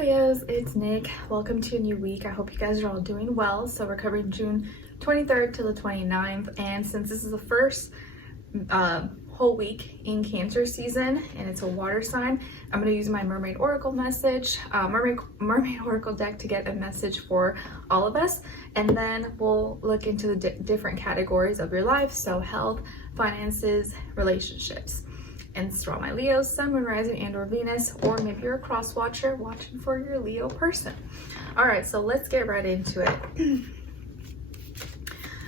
Leos, it's Nick. Welcome to a new week. I hope you guys are all doing well. So we're covering June 23rd to the 29th, and since this is the first whole week in Cancer season and it's a water sign, I'm going to use my Mermaid Oracle message, Mermaid Oracle deck to get a message for all of us, and then we'll look into the different categories of your life, so health, finances, relationships. And it's for all my Leos, Sun, Moon, Rising, and or Venus, or maybe you're a cross watcher watching for your Leo person. All right, so let's get right into it.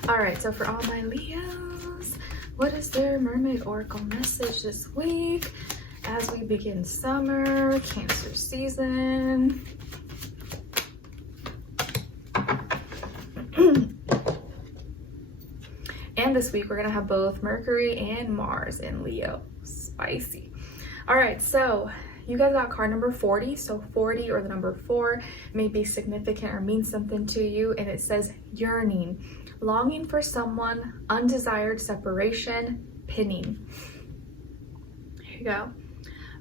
All right, so for all my Leos, what is their Mermaid Oracle message this week as we begin summer, Cancer season? And this week we're gonna have both Mercury and Mars in Leo. Spicy. All right, so you guys got card number 40. So 40 or the number 4 may be significant or mean something to you, and it says yearning, longing for someone, undesired separation, pinning. Here you go.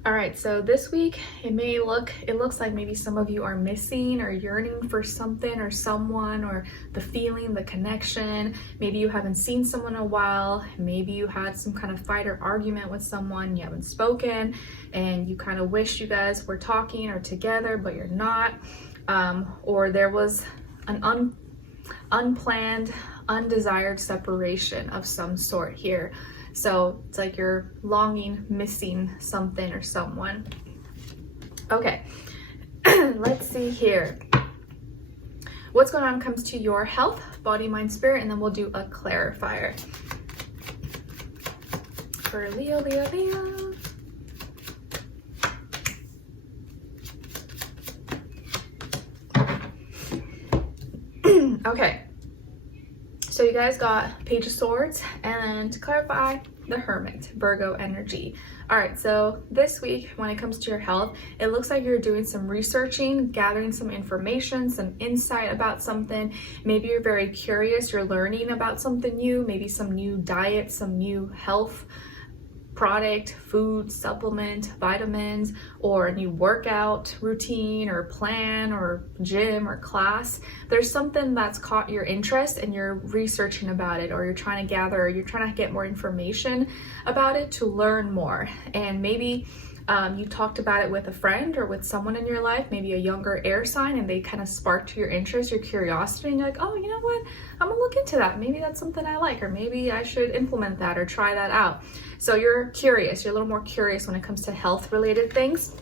All right, so this week it looks like maybe some of you are missing or yearning for something or someone, or the feeling, the connection. Maybe you haven't seen someone in a while. Maybe you had some kind of fight or argument with someone, you haven't spoken, and you kind of wish you guys were talking or together, but you're not. Or there was an unplanned, undesired separation of some sort here. So it's like you're longing, missing something or someone. Okay, let's see here. What's going on comes to your health, body, mind, spirit, and then we'll do a clarifier. For Leo. Okay. So you guys got Page of Swords, and to clarify, the Hermit, Virgo energy. All right, so this week when it comes to your health, it looks like you're doing some researching, gathering some information, some insight about something. Maybe you're very curious, you're learning about something new, maybe some new diet, some new health product, food, supplement, vitamins, or a new workout routine or plan or gym or class. There's something that's caught your interest and you're researching about it, or you're trying to gather, or you're trying to get more information about it to learn more. And maybe you talked about it with a friend or with someone in your life, maybe a younger air sign, and they kind of sparked your interest, your curiosity, and you're like, oh, you know what? I'm gonna look into that. Maybe that's something I like, or maybe I should implement that or try that out. So you're curious, you're a little more curious when it comes to health related things.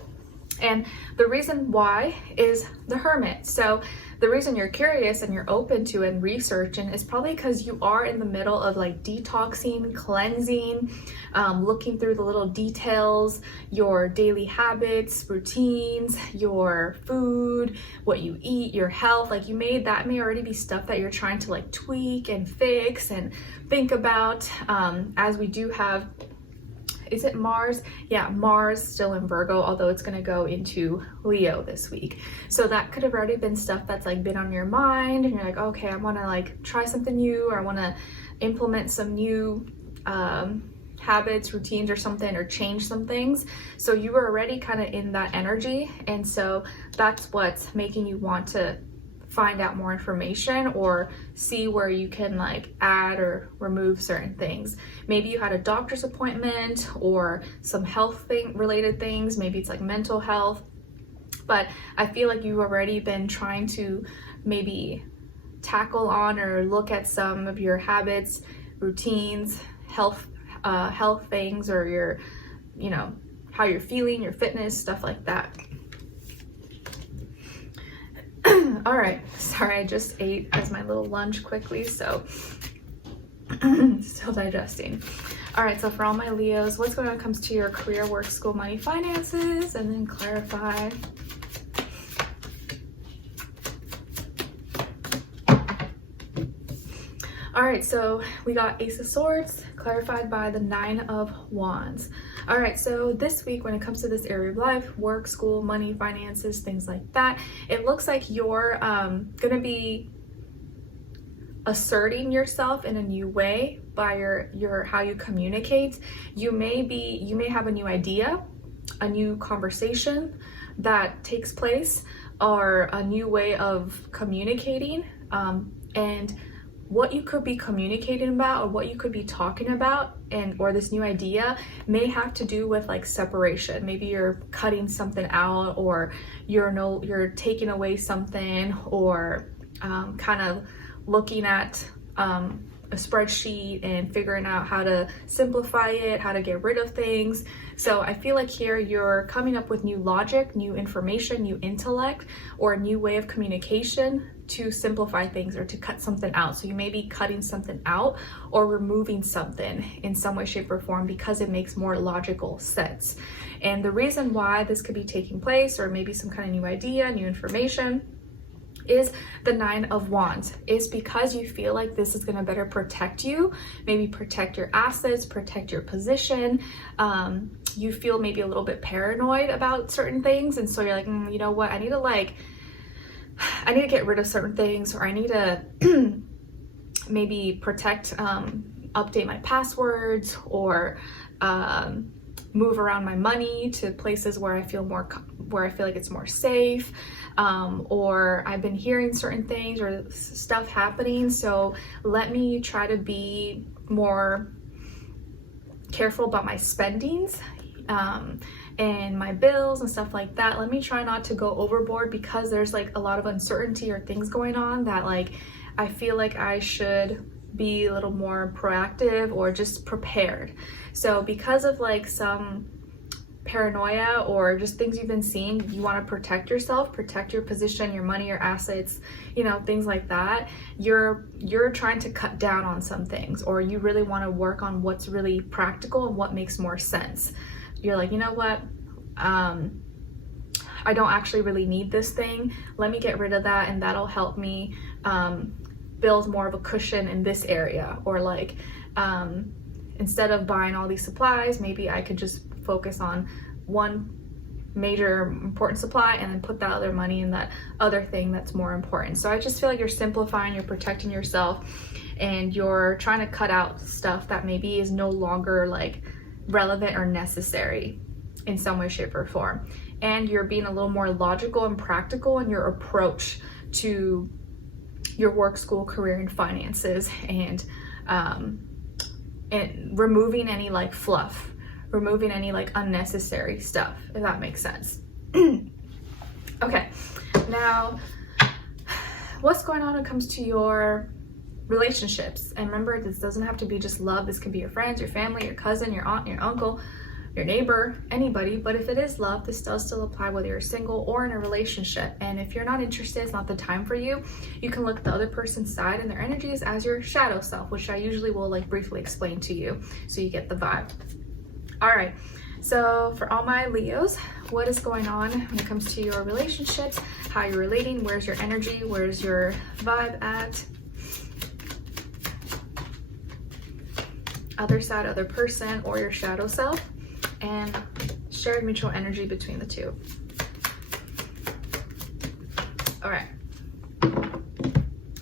And the reason why is the Hermit. So the reason you're curious and you're open to it and researching is probably because you are in the middle of like detoxing, cleansing, looking through the little details, your daily habits, routines, your food, what you eat, your health. Like that may already be stuff that you're trying to like tweak and fix and think about, as we do have, is it Mars? Yeah, Mars still in Virgo, although it's gonna go into Leo this week. So that could have already been stuff that's like been on your mind, and you're like, okay, I wanna like try something new, or I wanna implement some new habits, routines or something, or change some things. So you were already kind of in that energy, and so that's what's making you want to find out more information or see where you can like add or remove certain things. Maybe you had a doctor's appointment or some health related things. Maybe it's like mental health, but I feel like you've already been trying to maybe tackle on or look at some of your habits, routines, health things, or your, how you're feeling, your fitness, stuff like that. All right, sorry, I just ate as my little lunch quickly, so still digesting. All right, so for all my Leos, what's going on comes to your career, work, school, money, finances, and then clarify. All right, so we got Ace of Swords clarified by the 9 of Wands. All right, so this week when it comes to this area of life, work, school, money, finances, things like that, it looks like you're gonna be asserting yourself in a new way by your how you communicate. You may have a new idea, a new conversation that takes place, or a new way of communicating, and what you could be communicating about or what you could be talking about, and or this new idea may have to do with like separation. Maybe you're cutting something out, or you're taking away something, or kind of looking at a spreadsheet and figuring out how to simplify it, how to get rid of things. So I feel like here you're coming up with new logic, new information, new intellect, or a new way of communication to simplify things or to cut something out. So you may be cutting something out or removing something in some way, shape, or form because it makes more logical sense. And the reason why this could be taking place, or maybe some kind of new idea, new information, is the 9 of Wands. Is because you feel like this is going to better protect you, maybe protect your assets, protect your position. You feel maybe a little bit paranoid about certain things, and so you're like, you know what, I need to get rid of certain things, or I need to maybe protect, update my passwords, or move around my money to places where I feel like it's more safe, or I've been hearing certain things or stuff happening, so let me try to be more careful about my spendings and my bills and stuff like that. Let me try not to go overboard because there's like a lot of uncertainty or things going on that like I feel like I should be a little more proactive or just prepared. So because of like some paranoia or just things you've been seeing, you want to protect yourself, protect your position, your money, your assets, you know, things like that. You're trying to cut down on some things, or you really want to work on what's really practical and what makes more sense. You're like, you know what, I don't actually really need this thing. Let me get rid of that, and that'll help me build more of a cushion in this area. Or like, instead of buying all these supplies, maybe I could just focus on one major important supply and then put that other money in that other thing that's more important. So I just feel like you're simplifying, you're protecting yourself, and you're trying to cut out stuff that maybe is no longer like relevant or necessary in some way, shape, or form. And you're being a little more logical and practical in your approach to your work, school, career, and finances, and removing any like fluff, removing any like unnecessary stuff, if that makes sense. Okay, now what's going on when it comes to your relationships? And remember, this doesn't have to be just love. This can be your friends, your family, your cousin, your aunt, your uncle, your neighbor, anybody. But if it is love, this does still apply whether you're single or in a relationship. And if you're not interested, it's not the time for you, you can look at the other person's side and their energies as your shadow self, which I usually will like briefly explain to you so you get the vibe. All right, so for all my Leos, what is going on when it comes to your relationships, how you're relating, where's your energy, where's your vibe at? Other side, other person, or your shadow self, and shared mutual energy between the two. All right,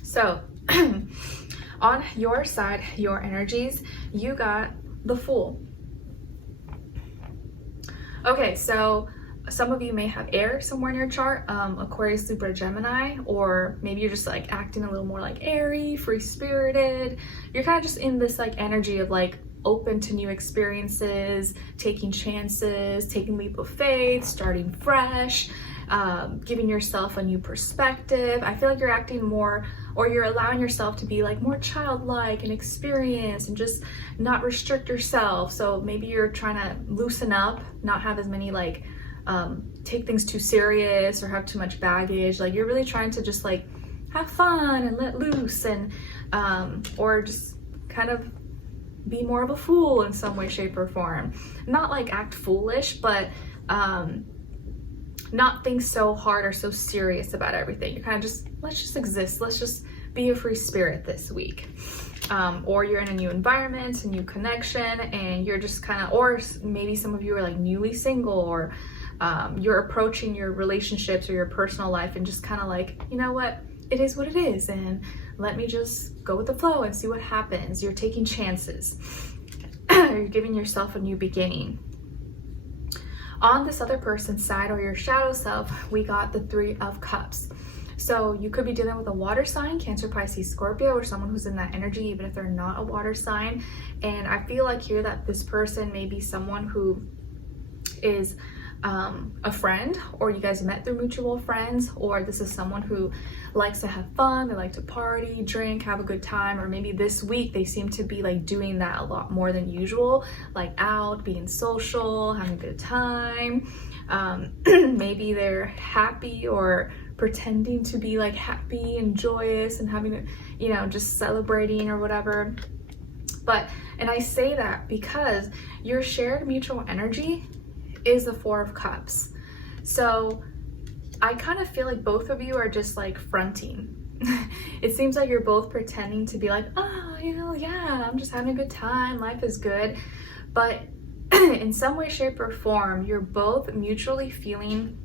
so on your side, your energies, you got the Fool. Okay, so some of you may have air somewhere in your chart, Aquarius, Libra, Gemini, or maybe you're just like acting a little more like airy, free-spirited. You're kind of just in this like energy of like open to new experiences, taking chances, taking leap of faith, starting fresh, giving yourself a new perspective. I feel like you're acting more, or you're allowing yourself to be like more childlike and experience and just not restrict yourself. So maybe you're trying to loosen up, not have as many like take things too serious or have too much baggage. Like you're really trying to just like have fun and let loose, and or just kind of be more of a fool in some way, shape, or form. Not like act foolish, but not think so hard or so serious about everything. You're kind of just, let's just exist. Let's just be a free spirit this week. Or you're in a new environment, a new connection, and you're just kind of, or maybe some of you are like newly single, or you're approaching your relationships or your personal life and just kind of like, you know what, it is what it is, and let me just go with the flow and see what happens. You're taking chances. You're giving yourself a new beginning. On this other person's side, or your shadow self, we got the Three of Cups. So you could be dealing with a water sign, Cancer, Pisces, Scorpio, or someone who's in that energy, even if they're not a water sign. And I feel like here that this person may be someone who is a friend, or you guys met through mutual friends, or this is someone who likes to have fun, they like to party, drink, have a good time, or maybe this week they seem to be like doing that a lot more than usual, like out, being social, having a good time. Maybe they're happy or pretending to be like happy and joyous and having, you know, just celebrating or whatever. And I say that because your shared mutual energy is the Four of Cups. So I kind of feel like both of you are just like fronting. It seems like you're both pretending to be like, oh, you know, yeah, I'm just having a good time, life is good. But in some way, shape, or form, you're both mutually feeling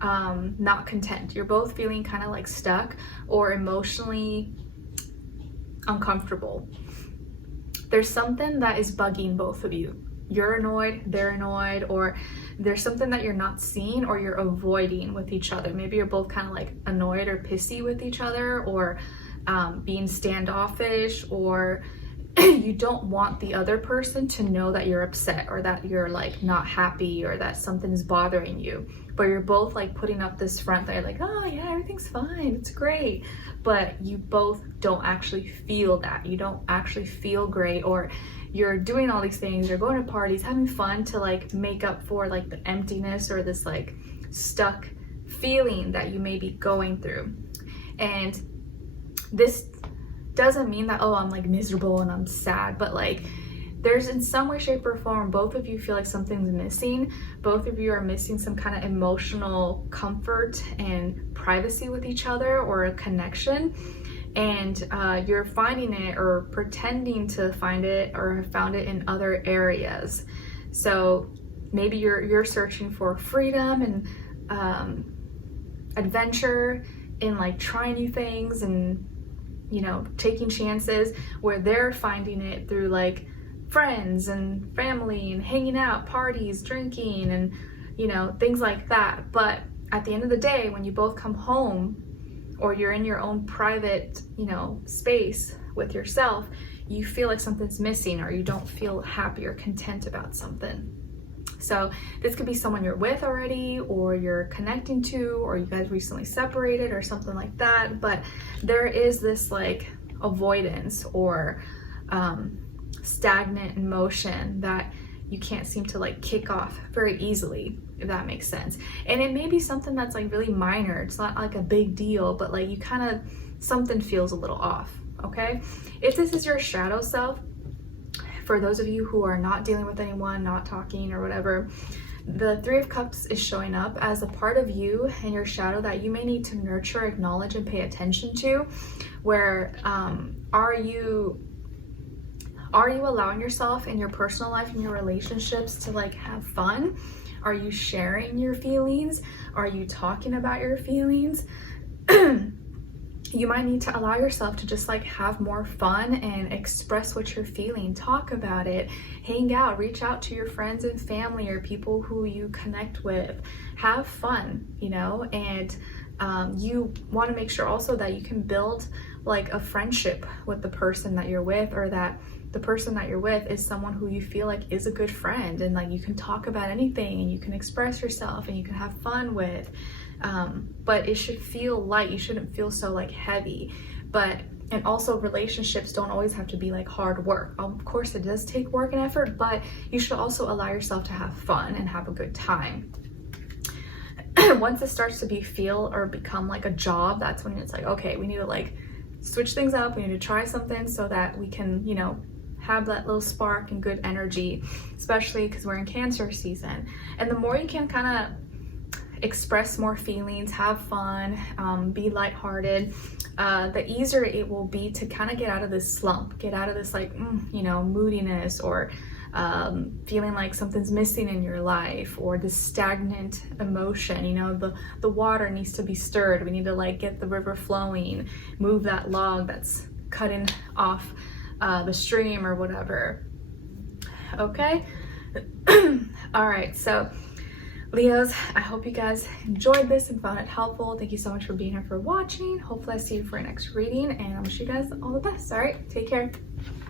not content. You're both feeling kind of like stuck or emotionally uncomfortable. There's something that is bugging both of you. You're annoyed, they're annoyed, or there's something that you're not seeing or you're avoiding with each other. Maybe you're both kind of like annoyed or pissy with each other, or being standoffish, or you don't want the other person to know that you're upset or that you're like not happy or that something is bothering you. But you're both like putting up this front that you're like, oh yeah, everything's fine, it's great. But you both don't actually feel that. You don't actually feel great, or you're doing all these things, you're going to parties, having fun to like make up for like the emptiness or this like stuck feeling that you may be going through. And this doesn't mean that, oh, I'm like miserable and I'm sad, but like there's in some way, shape, or form, both of you feel like something's missing. Both of you are missing some kind of emotional comfort and privacy with each other, or a connection. And you're finding it or pretending to find it, or have found it in other areas. So maybe you're searching for freedom and adventure in like trying new things and, you know, taking chances, where they're finding it through like friends and family and hanging out, parties, drinking, and, you know, things like that. But at the end of the day, when you both come home, or you're in your own private, you know, space with yourself, you feel like something's missing, or you don't feel happy or content about something. So this could be someone you're with already, or you're connecting to, or you guys recently separated or something like that. But there is this like avoidance or stagnant emotion that you can't seem to like kick off very easily, if that makes sense. And it may be something that's like really minor. It's not like a big deal, but like you kind of, something feels a little off, okay? If this is your shadow self, for those of you who are not dealing with anyone, not talking or whatever, the Three of Cups is showing up as a part of you and your shadow that you may need to nurture, acknowledge, and pay attention to. Where are you allowing yourself in your personal life and your relationships to like have fun? Are you sharing your feelings? Are you talking about your feelings? You might need to allow yourself to just like have more fun and express what you're feeling. Talk about it, hang out, reach out to your friends and family or people who you connect with. Have fun, you know, and you want to make sure also that you can build like a friendship with the person that you're with, or that the person that you're with is someone who you feel like is a good friend, and like you can talk about anything and you can express yourself and you can have fun with. But it should feel light. You shouldn't feel so like heavy. And also relationships don't always have to be like hard work. Of course it does take work and effort, but you should also allow yourself to have fun and have a good time. Once it starts to become like a job, that's when it's like, okay, we need to like switch things up. We need to try something so that we can, you know, have that little spark and good energy, especially because we're in Cancer season. And the more you can kind of express more feelings, have fun, be lighthearted, the easier it will be to kind of get out of this slump, get out of this like, you know, moodiness, or feeling like something's missing in your life, or this stagnant emotion. You know, the water needs to be stirred. We need to like get the river flowing, move that log that's cutting off the stream or whatever. Okay. All right, so Leos, I hope you guys enjoyed this and found it helpful. Thank you so much for being here, for watching. Hopefully I see you for your next reading, and I wish you guys all the best. All right, take care.